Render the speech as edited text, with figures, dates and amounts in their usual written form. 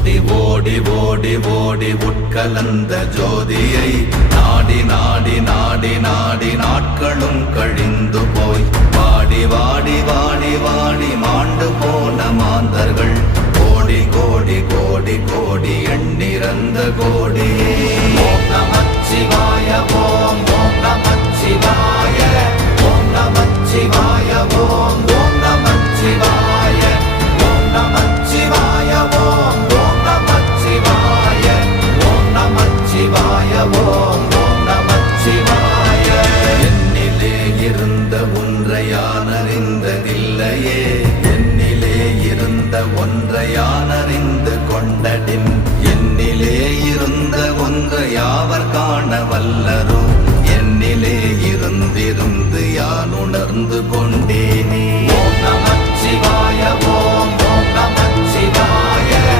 ஓடி ஓடி ஓடி ஓடி உட்கலந்த ஜோதியை நாடி நாடி நாடி நாடி நாட்களும் கழிந்து போய் வாடி வாடி வாடி வாடி மாண்டு போன மாந்தர்கள் கோடி கோடி கோடி கோடி எண்ணிறந்த கோடியே. ஓம் நமச்சிவாய ஓம் ஓம் நமச்சிவாய ஓம் நமச்சிவாய ஓம் ஓம் நமச்சிவாய ஓம் நமச்சிவாய ஓம் ஓம் நமச்சிவாய ஓம் நமச்சிவாய ஓம் ஓம் நமச்சிவாய. என்னிலே இருந்த ஒன்றை யான் அறிந்ததில்லையே, என்னிலே இருந்த ஒன்றை யான் அறிந்து கொண்டடின், என்னிலே இருந்த ஒன்றை யாவர் காண வல்லரோ, என்னிலே இருந்திருந்து யான் உணர்ந்து கொண்ட